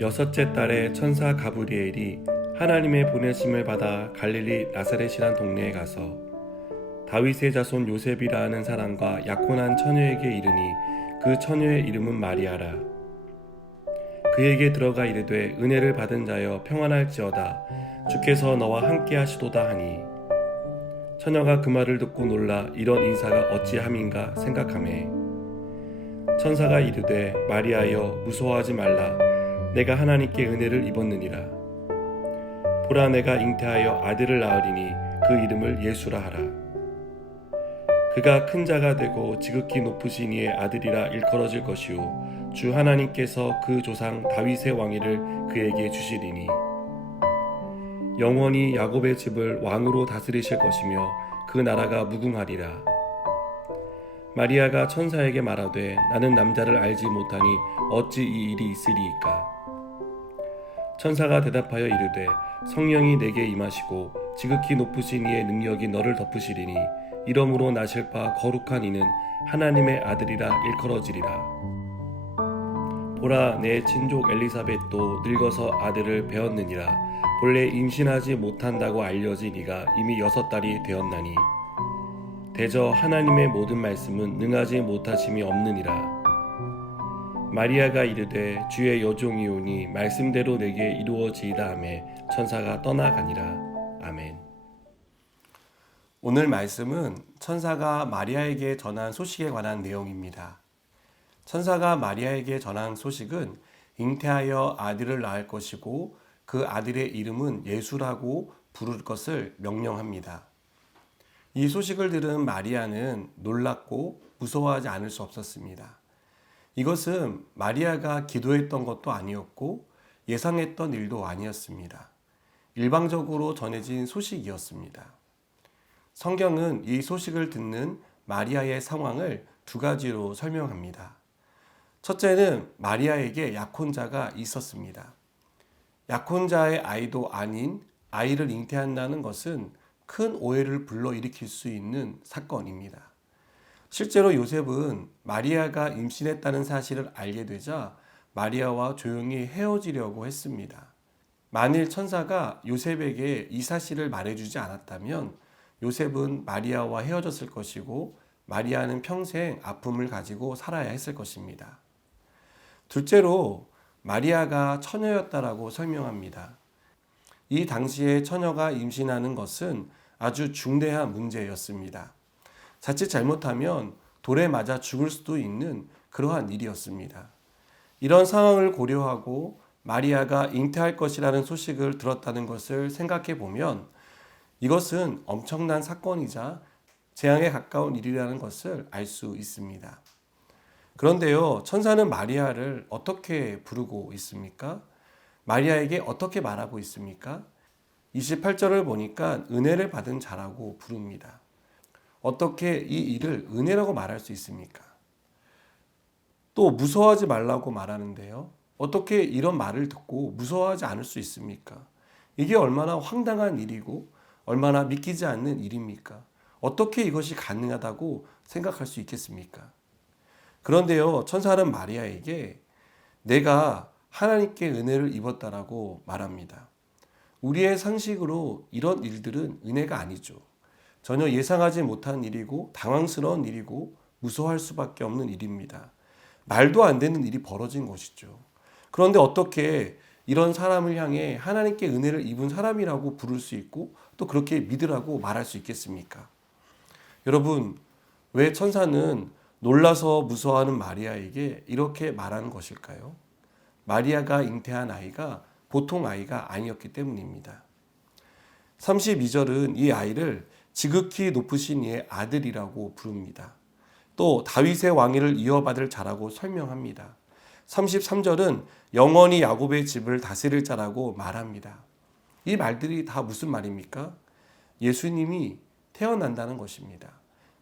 여섯째 달에 천사 가브리엘이 하나님의 보내심을 받아 갈릴리 나사렛이란 동네에 가서 다윗의 자손 요셉이라 하는 사람과 약혼한 처녀에게 이르니 그 처녀의 이름은 마리아라. 그에게 들어가 이르되 은혜를 받은 자여 평안할지어다 주께서 너와 함께 하시도다 하니 처녀가 그 말을 듣고 놀라 이런 인사가 어찌함인가 생각하매 천사가 이르되 마리아여 무서워하지 말라 내가 하나님께 은혜를 입었느니라. 보라 내가 잉태하여 아들을 낳으리니 그 이름을 예수라 하라. 그가 큰 자가 되고 지극히 높으신 이의 아들이라 일컬어질 것이요 주 하나님께서 그 조상 다윗의 왕위를 그에게 주시리니 영원히 야곱의 집을 왕으로 다스리실 것이며 그 나라가 무궁하리라. 마리아가 천사에게 말하되 나는 남자를 알지 못하니 어찌 이 일이 있으리이까. 천사가 대답하여 이르되 성령이 내게 임하시고 지극히 높으신 이의 능력이 너를 덮으시리니 이러므로 나실 바 거룩한 이는 하나님의 아들이라 일컬어지리라. 보라 내 친족 엘리사벳도 늙어서 아들을 배었느니라. 본래 임신하지 못한다고 알려진 이가 이미 6달이 되었나니 대저 하나님의 모든 말씀은 능하지 못하심이 없느니라. 마리아가 이르되 주의 여종이오니 말씀대로 내게 이루어지이다 하매 천사가 떠나가니라. 아멘. 오늘 말씀은 천사가 마리아에게 전한 소식에 관한 내용입니다. 천사가 마리아에게 전한 소식은 잉태하여 아들을 낳을 것이고 그 아들의 이름은 예수라고 부를 것을 명령합니다. 이 소식을 들은 마리아는 놀랍고 무서워하지 않을 수 없었습니다. 이것은 마리아가 기도했던 것도 아니었고 예상했던 일도 아니었습니다. 일방적으로 전해진 소식이었습니다. 성경은 이 소식을 듣는 마리아의 상황을 2가지로 설명합니다. 첫째는 마리아에게 약혼자가 있었습니다. 약혼자의 아이도 아닌 아이를 잉태한다는 것은 큰 오해를 불러일으킬 수 있는 사건입니다. 실제로 요셉은 마리아가 임신했다는 사실을 알게 되자 마리아와 조용히 헤어지려고 했습니다. 만일 천사가 요셉에게 이 사실을 말해주지 않았다면 요셉은 마리아와 헤어졌을 것이고 마리아는 평생 아픔을 가지고 살아야 했을 것입니다. 둘째로 마리아가 처녀였다라고 설명합니다. 이 당시에 처녀가 임신하는 것은 아주 중대한 문제였습니다. 자칫 잘못하면 돌에 맞아 죽을 수도 있는 그러한 일이었습니다. 이런 상황을 고려하고 마리아가 잉태할 것이라는 소식을 들었다는 것을 생각해 보면 이것은 엄청난 사건이자 재앙에 가까운 일이라는 것을 알 수 있습니다. 그런데요, 천사는 마리아를 어떻게 부르고 있습니까? 마리아에게 어떻게 말하고 있습니까? 28절을 보니까 은혜를 받은 자라고 부릅니다. 어떻게 이 일을 은혜라고 말할 수 있습니까? 또 무서워하지 말라고 말하는데요. 어떻게 이런 말을 듣고 무서워하지 않을 수 있습니까? 이게 얼마나 황당한 일이고 얼마나 믿기지 않는 일입니까? 어떻게 이것이 가능하다고 생각할 수 있겠습니까? 그런데요, 천사는 마리아에게 내가 하나님께 은혜를 입었다라고 말합니다. 우리의 상식으로 이런 일들은 은혜가 아니죠. 전혀 예상하지 못한 일이고 당황스러운 일이고 무서워할 수밖에 없는 일입니다. 말도 안 되는 일이 벌어진 것이죠. 그런데 어떻게 이런 사람을 향해 하나님께 은혜를 입은 사람이라고 부를 수 있고 또 그렇게 믿으라고 말할 수 있겠습니까? 여러분, 왜 천사는 놀라서 무서워하는 마리아에게 이렇게 말하는 것일까요? 마리아가 잉태한 아이가 보통 아이가 아니었기 때문입니다. 32절은 이 아이를 지극히 높으신 이의 아들이라고 부릅니다. 또 다윗의 왕위를 이어받을 자라고 설명합니다. 33절은 영원히 야곱의 집을 다스릴 자라고 말합니다. 이 말들이 다 무슨 말입니까? 예수님이 태어난다는 것입니다.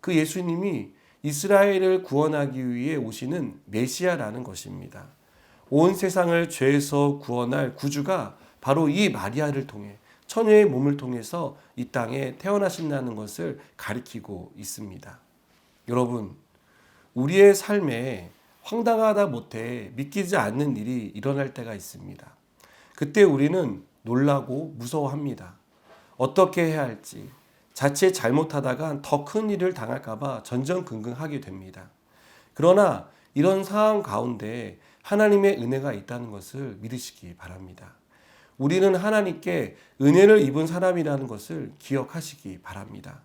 그 예수님이 이스라엘을 구원하기 위해 오시는 메시아라는 것입니다. 온 세상을 죄에서 구원할 구주가 바로 이 마리아를 통해 처녀의 몸을 통해서 이 땅에 태어나신다는 것을 가리키고 있습니다. 여러분, 우리의 삶에 황당하다 못해 믿기지 않는 일이 일어날 때가 있습니다. 그때 우리는 놀라고 무서워합니다. 어떻게 해야 할지, 자칫 잘못하다가 더 큰 일을 당할까봐 전전긍긍하게 됩니다. 그러나 이런 상황 가운데 하나님의 은혜가 있다는 것을 믿으시기 바랍니다. 우리는 하나님께 은혜를 입은 사람이라는 것을 기억하시기 바랍니다.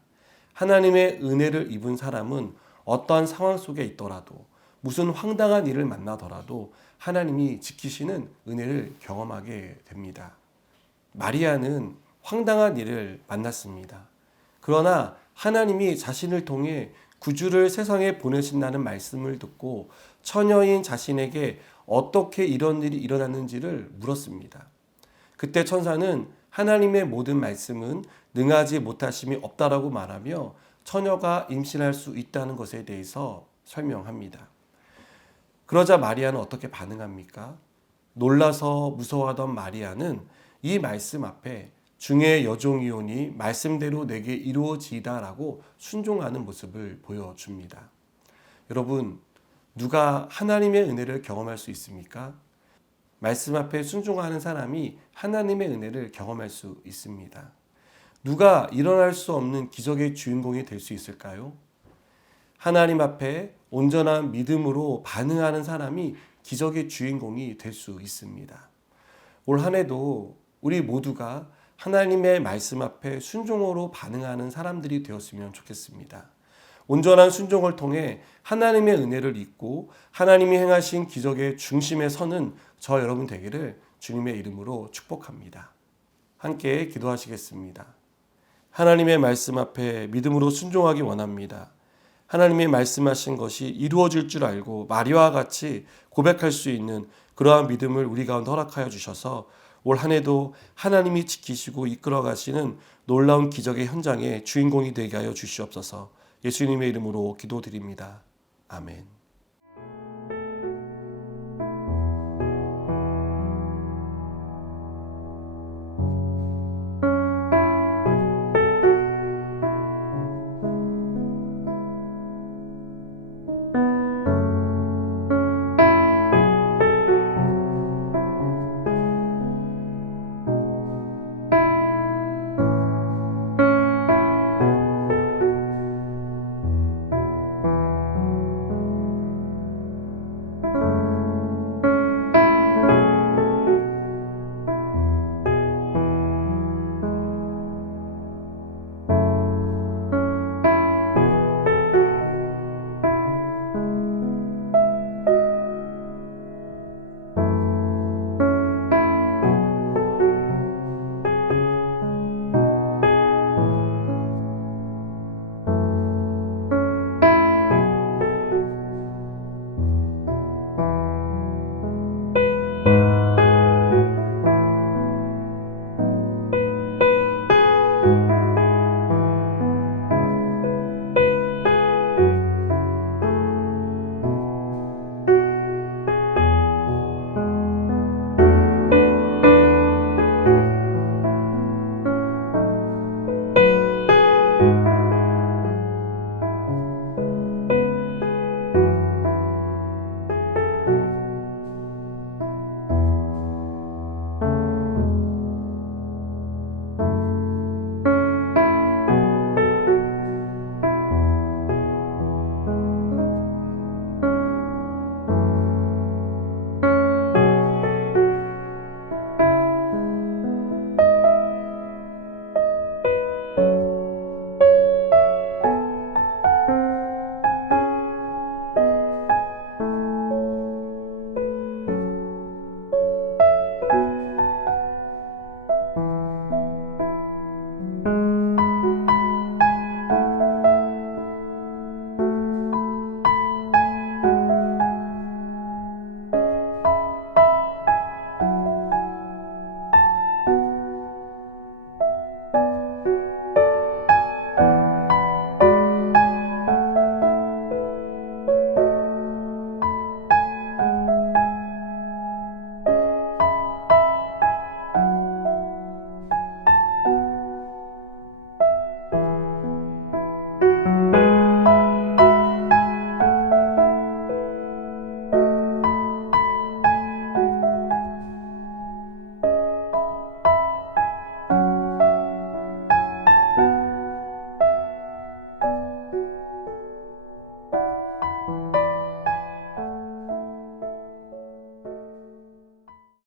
하나님의 은혜를 입은 사람은 어떠한 상황 속에 있더라도 무슨 황당한 일을 만나더라도 하나님이 지키시는 은혜를 경험하게 됩니다. 마리아는 황당한 일을 만났습니다. 그러나 하나님이 자신을 통해 구주를 세상에 보내신다는 말씀을 듣고 처녀인 자신에게 어떻게 이런 일이 일어났는지를 물었습니다. 그때 천사는 하나님의 모든 말씀은 능하지 못하심이 없다라고 말하며 처녀가 임신할 수 있다는 것에 대해서 설명합니다. 그러자 마리아는 어떻게 반응합니까? 놀라서 무서워하던 마리아는 이 말씀 앞에 중의 여종이오니 말씀대로 내게 이루어지이다라고 순종하는 모습을 보여줍니다. 여러분, 누가 하나님의 은혜를 경험할 수 있습니까? 말씀 앞에 순종하는 사람이 하나님의 은혜를 경험할 수 있습니다. 누가 일어날 수 없는 기적의 주인공이 될 수 있을까요? 하나님 앞에 온전한 믿음으로 반응하는 사람이 기적의 주인공이 될 수 있습니다. 올 한 해도 우리 모두가 하나님의 말씀 앞에 순종으로 반응하는 사람들이 되었으면 좋겠습니다. 온전한 순종을 통해 하나님의 은혜를 잊고 하나님이 행하신 기적의 중심에 서는 저 여러분 되기를 주님의 이름으로 축복합니다. 함께 기도하시겠습니다. 하나님의 말씀 앞에 믿음으로 순종하기 원합니다. 하나님의 말씀하신 것이 이루어질 줄 알고 마리아와 같이 고백할 수 있는 그러한 믿음을 우리 가운데 허락하여 주셔서 올 한 해도 하나님이 지키시고 이끌어 가시는 놀라운 기적의 현장의 주인공이 되게 하여 주시옵소서. 예수님의 이름으로 기도드립니다. 아멘.